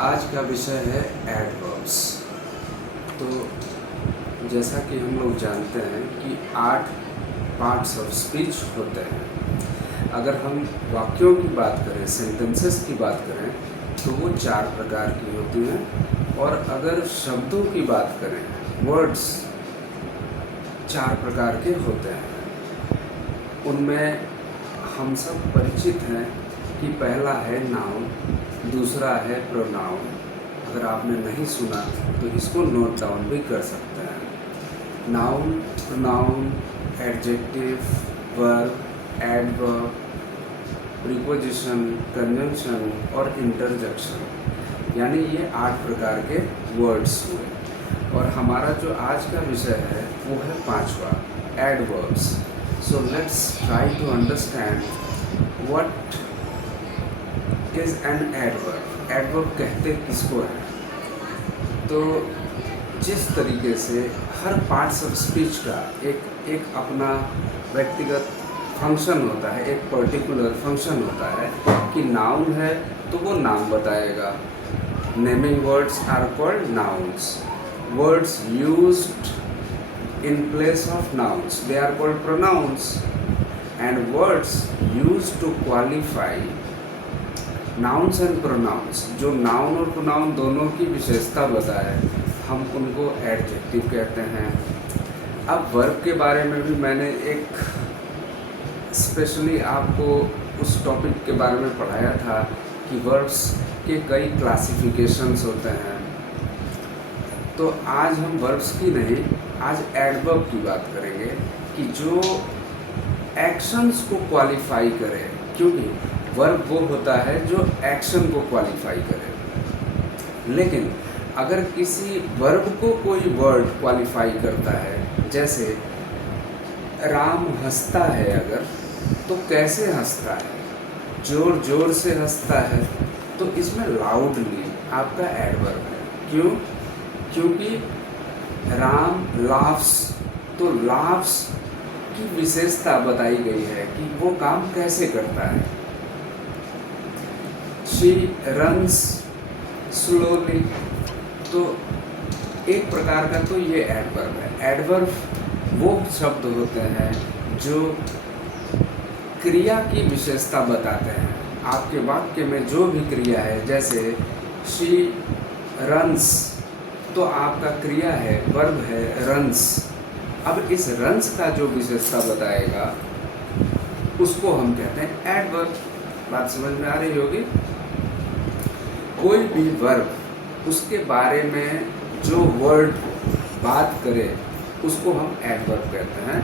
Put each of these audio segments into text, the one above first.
आज का विषय है एडवर्ब्स। तो जैसा कि हम लोग जानते हैं कि 8 पार्ट्स ऑफ स्पीच होते हैं। अगर हम वाक्यों की बात करें, सेंटेंसेस की बात करें, तो वो 4 प्रकार की होती हैं। और अगर शब्दों की बात करें, वर्ड्स 4 प्रकार के होते हैं। उनमें हम सब परिचित हैं कि पहला है नाउन, दूसरा है प्रोनाउन। अगर आपने नहीं सुना तो इसको नोट डाउन भी कर सकते हैं। Noun, pronoun, adjective, verb, adverb, preposition, conjunction और इंटरजेक्शन, यानी ये 8 प्रकार के वर्ड्स हुए। और हमारा जो आज का विषय है वो है 5वां, adverbs. So let's try to understand what is an adverb. Adverb कहते किसको हैं? तो जिस तरीके से हर पार्ट्स ऑफ स्पीच का एक अपना व्यक्तिगत फंक्शन होता है, एक पर्टिकुलर फंक्शन होता है कि नाउन है तो वो नाम बताएगा। Naming words are called nouns. Words used in place of nouns, they are called pronouns. And words used to qualify nouns and pronouns, जो नाउन और प्रोनाउन दोनों की विशेषता बताए, हम उनको एडजेक्टिव कहते हैं। अब वर्ब के बारे में भी मैंने एक स्पेशली आपको उस टॉपिक के बारे में पढ़ाया था कि वर्ब्स के कई क्लासिफिकेशंस होते हैं। तो आज हम वर्ब्स की नहीं, आज एडवर्ब की बात करेंगे कि जो एक्शंस को क्वालिफाई करे, क्योंकि वर्ब वो होता है जो एक्शन को क्वालिफाई करे। लेकिन अगर किसी वर्ब को कोई वर्ड क्वालिफाई करता है, जैसे राम हंसता है, अगर तो कैसे हंसता है? जोर जोर से हंसता है, तो इसमें लाउडली आपका एडवर्ब है। क्यों? क्योंकि राम लाफ्स, तो लाफ्स की विशेषता बताई गई है कि वो काम कैसे करता है। शी रन्स स्लोली, तो एक प्रकार का तो ये एडवर्ब है। एडवर्ब वो शब्द होते हैं जो क्रिया की विशेषता बताते हैं। आपके वाक्य में जो भी क्रिया है, जैसे शी रन्स, तो आपका क्रिया है, वर्ब है रन्स। अब इस रन्स का जो विशेषता बताएगा उसको हम कहते हैं एडवर्ब। बात समझ में आ रही होगी? कोई भी वर्ब, उसके बारे में जो वर्ड बात करे उसको हम एडवर्ब कहते हैं।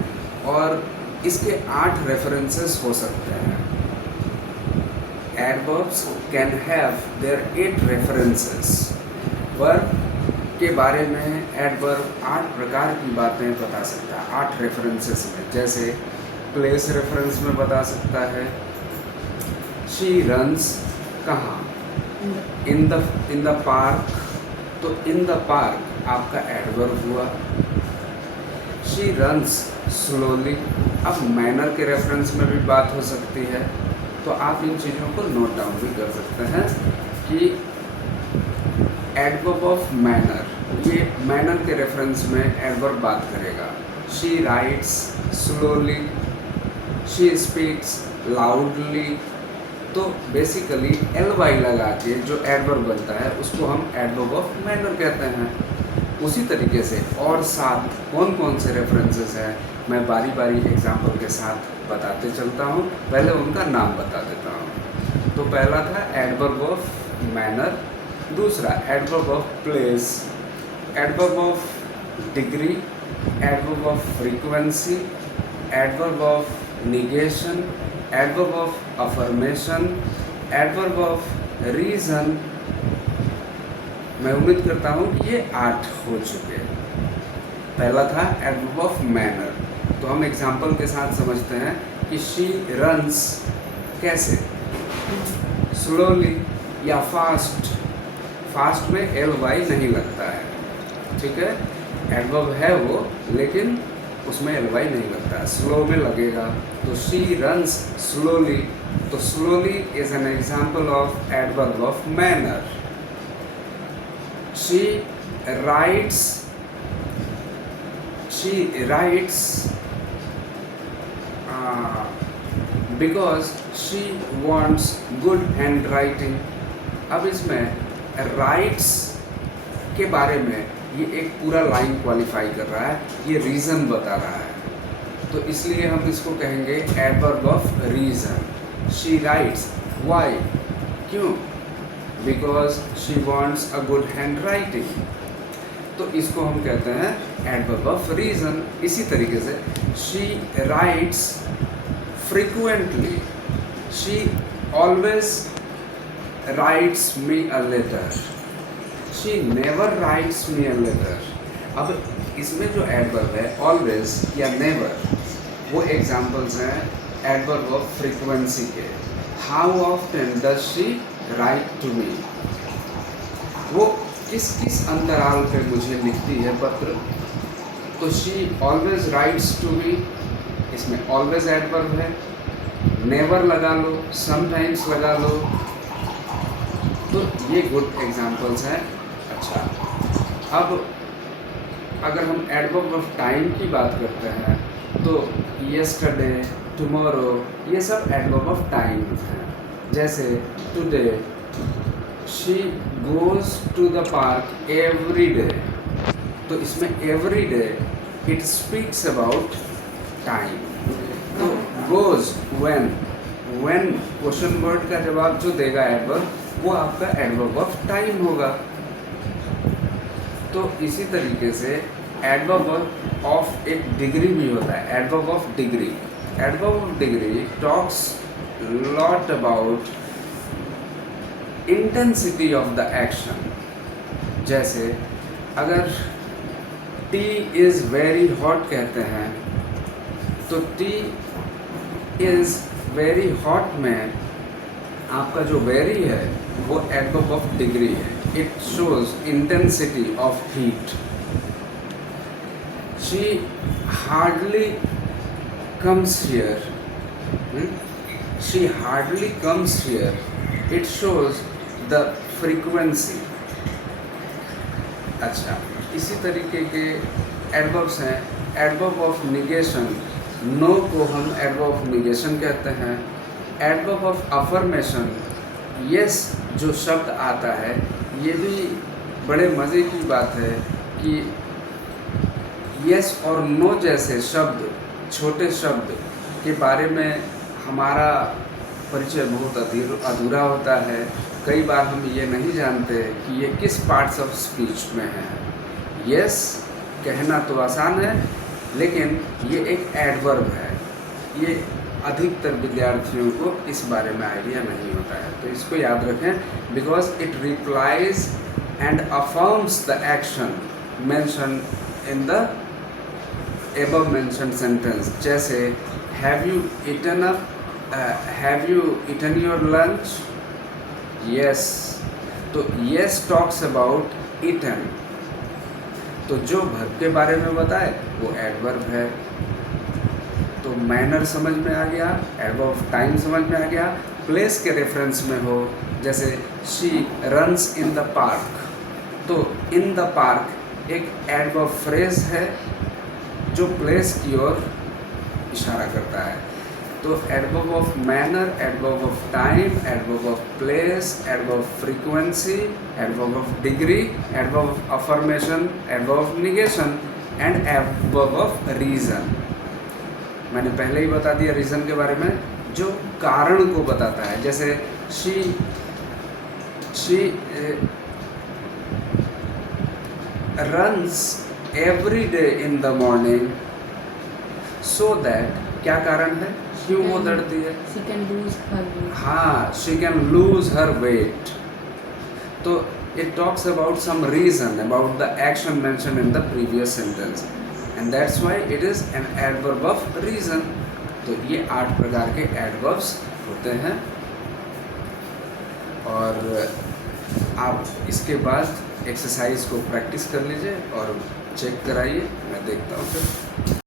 और इसके 8 रेफरेंसेस हो सकते हैं। Adverbs can have their 8 references. Verb के बारे में एडवर्ब 8 प्रकार की बातें बता सकता है, 8 रेफरेंसेस में। जैसे प्लेस रेफरेंस में बता सकता है, शी रन्स कहाँ? इन द पार्क, तो इन द पार्क आपका एडवर्ब हुआ। She runs slowly. अब मैनर के रेफरेंस में भी बात हो सकती है, तो आप इन चीज़ों को नोट डाउन भी कर सकते हैं कि एडवर्ब ऑफ मैनर, ये मैनर के रेफरेंस में एडवर्ब बात करेगा। She writes slowly, she speaks loudly. तो बेसिकली ly लगा के जो एडवर्ब बनता है उसको हम एडवर्ब ऑफ मैनर कहते हैं। उसी तरीके से और 7 कौन कौन से रेफरेंसेस हैं, मैं बारी बारी एग्जाम्पल के साथ बताते चलता हूँ। पहले उनका नाम बता देता हूँ। तो पहला था एडवर्ब ऑफ मैनर, दूसरा adverb of place, adverb of degree, adverb of frequency, adverb of negation, adverb of affirmation, adverb of reason. मैं उम्मीद करता हूँ कि ये 8 हो चुके हैं। पहला था एडवर्ब ऑफ मैनर, तो हम एग्जाम्पल के साथ समझते हैं कि शी रन्स कैसे? स्लोली या फास्ट। फास्ट में ly नहीं लगता है, ठीक है? एडवर्ब है वो, लेकिन उसमें ly नहीं लगता, स्लो में लगेगा। तो शी रन्स स्लोली, तो slowly is an example of adverb of manner. she writes because she wants good handwriting। अब इसमें राइट्स के बारे में ये एक पूरा लाइन क्वालिफाई कर रहा है, ये रीज़न बता रहा है, तो इसलिए हम इसको कहेंगे adverb of reason. She writes, why, क्यों? Because she wants a good hand writing, तो इसको हम कहते हैं एडवर्ब ऑफ रीज़न। इसी तरीके से she writes frequently, she always writes me a letter, she never writes me a letter. अब इसमें जो एडवर्ब है ऑलवेज या नेवर, वो एग्जाम्पल्स हैं एडवर्ब ऑफ फ्रीक्वेंसी के। How often does she write to me, वो किस किस अंतराल पे मुझे लिखती है पत्र, तो she always writes to me, इसमें ऑलवेज एडवर्ब है। नेवर लगा लो, समटाइम्स लगा लो, तो ये गुड एग्जाम्पल्स हैं। अच्छा, अब अगर हम एडवर्ब ऑफ टाइम की बात करते हैं तो यस्टरडे, टुमारो, ये सब एडवर्ब ऑफ टाइम हैं। जैसे today, she goes to the park every day, तो इसमें every day it speaks about time. तो गोज़, व्हेन क्वेश्चन वर्ड का जवाब जो देगा एडवर्ब, वो आपका एडवर्ब ऑफ टाइम होगा। तो इसी तरीके से एडवर्ब ऑफ एक डिग्री भी होता है, adverb of degree. Adverb of degree talks lot about intensity of the action. जैसे अगर टी इज़ वेरी हॉट कहते हैं, तो टी इज़ वेरी हॉट में आपका जो वेरी है वो एडवर्ब ऑफ डिग्री है, it shows intensity of heat. She hardly comes here, she hardly comes here, it shows the frequency. अच्छा, इसी तरीके के एडवर्ब्स हैं एडवर्ब ऑफ निगेशन। नो को हम एडवर्ब ऑफ निगेशन कहते हैं। एडवर्ब ऑफ अफर्मेशन, यस जो शब्द आता है, ये भी बड़े मज़े की बात है कि यस और नो जैसे शब्द, छोटे शब्द के बारे में हमारा परिचय बहुत अधूरा होता है। कई बार हम ये नहीं जानते कि ये किस पार्ट्स ऑफ स्पीच में है। यस कहना तो आसान है, लेकिन ये एक एडवर्ब है। ये अधिकतर विद्यार्थियों को इस बारे में आइडिया नहीं होता है, तो इसको याद रखें। Because it replies and affirms the action mention in the above mention sentence. जैसे have you eaten your lunch, yes, तो यस टॉक्स अबाउट ईटन, तो जो वर्ब के बारे में बताए वो एडवर्ब है। तो मैनर समझ में आ गया, एडवर्ब ऑफ टाइम समझ में आ गया। प्लेस के रेफरेंस में हो, जैसे she runs in the park, तो इन द पार्क एक एडवर्ब फ्रेज है जो प्लेस की ओर इशारा करता है। तो adverb of manner, adverb of time, adverb of place, adverb of frequency, adverb of degree, adverb of affirmation, adverb of negation and adverb of reason. मैंने पहले ही बता दिया रीज़न के बारे में, जो कारण को बताता है। जैसे she runs every day in the morning so that, क्या कारण है, क्यों वो दौड़ती है, हाँ, she can lose her weight. तो it talks about some reason about the action mention in the previous sentence, and that's why it is an adverb of reason. तो ये 8 प्रकार के एडवर्ब्स होते हैं, और आप इसके बाद एक्सरसाइज को प्रैक्टिस कर लीजिए और चेक कराइए, मैं देखता हूँ फिर।